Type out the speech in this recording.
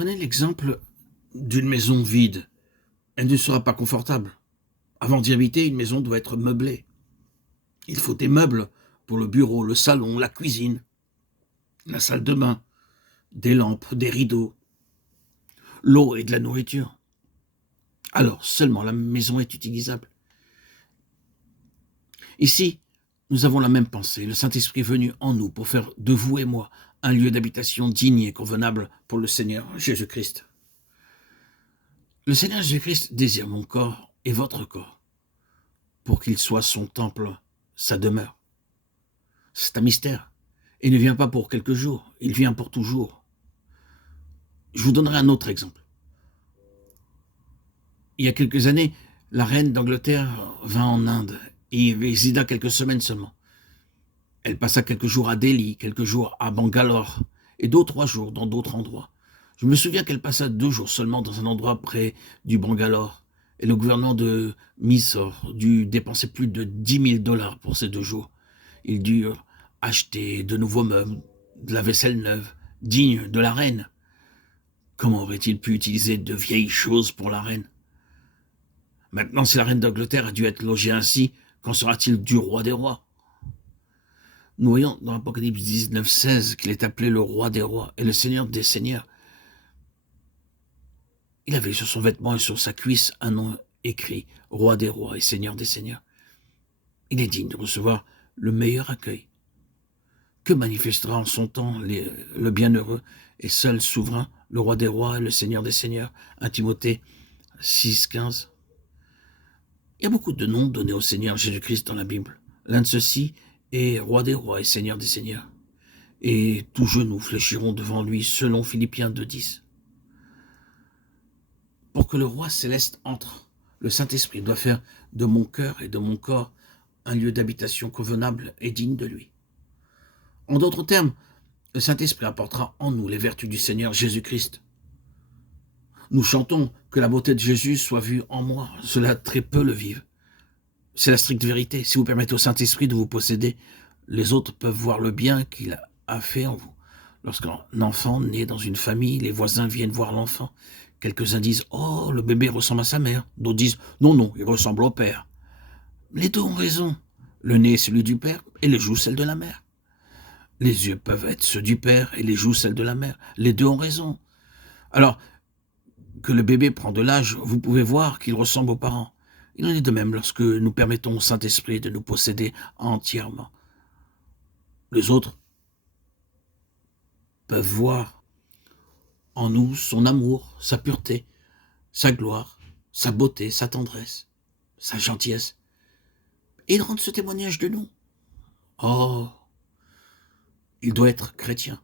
Prenez l'exemple d'une maison vide. Elle ne sera pas confortable. Avant d'y habiter, une maison doit être meublée. Il faut des meubles pour le bureau, le salon, la cuisine, la salle de bain, des lampes, des rideaux, l'eau et de la nourriture. Alors seulement la maison est utilisable. Ici, nous avons la même pensée. Le Saint-Esprit est venu en nous pour faire de vous et moi un lieu d'habitation digne et convenable pour le Seigneur Jésus-Christ. Le Seigneur Jésus-Christ désire mon corps et votre corps pour qu'il soit son temple, sa demeure. C'est un mystère. Il ne vient pas pour quelques jours, il vient pour toujours. Je vous donnerai un autre exemple. Il y a quelques années, la reine d'Angleterre vint en Inde et y résida quelques semaines seulement. Elle passa quelques jours à Delhi, quelques jours à Bangalore et 2 ou 3 jours dans d'autres endroits. Je me souviens qu'elle passa 2 jours seulement dans un endroit près du Bangalore et le gouvernement de Mysore dut dépenser plus de $10 000 pour ces 2 jours. Ils durent acheter de nouveaux meubles, de la vaisselle neuve, digne de la reine. Comment aurait-il pu utiliser de vieilles choses pour la reine? Maintenant, si la reine d'Angleterre a dû être logée ainsi, qu'en sera-t-il du roi des rois? Nous voyons dans l'Apocalypse 19:16 qu'il est appelé le roi des rois et le seigneur des seigneurs. Il avait sur son vêtement et sur sa cuisse un nom écrit, roi des rois et seigneur des seigneurs. Il est digne de recevoir le meilleur accueil. Que manifestera en son temps le bienheureux et seul souverain, le roi des rois et le seigneur des seigneurs? 1 Timothée 6,15. Il y a beaucoup de noms donnés au Seigneur Jésus-Christ dans la Bible. L'un de ceux-ci est roi des rois et seigneur des seigneurs. Et tous genoux fléchiront devant lui, selon Philippiens 2,10. Pour que le roi céleste entre, le Saint-Esprit doit faire de mon cœur et de mon corps un lieu d'habitation convenable et digne de lui. En d'autres termes, le Saint-Esprit apportera en nous les vertus du Seigneur Jésus-Christ. Nous chantons que la beauté de Jésus soit vue en moi. Cela très peu le vivent. C'est la stricte vérité. Si vous permettez au Saint-Esprit de vous posséder, les autres peuvent voir le bien qu'il a fait en vous. Lorsqu'un enfant naît dans une famille, les voisins viennent voir l'enfant. Quelques-uns disent « Oh, le bébé ressemble à sa mère ». D'autres disent « Non, non, il ressemble au père ». Les deux ont raison. Le nez est celui du père et les joues celles de la mère. Les yeux peuvent être ceux du père et les joues celles de la mère. Les deux ont raison. Alors, que le bébé prend de l'âge, vous pouvez voir qu'il ressemble aux parents. Il en est de même lorsque nous permettons au Saint-Esprit de nous posséder entièrement. Les autres peuvent voir en nous son amour, sa pureté, sa gloire, sa beauté, sa tendresse, sa gentillesse. Et ils rendent ce témoignage de nous. Oh, il doit être chrétien.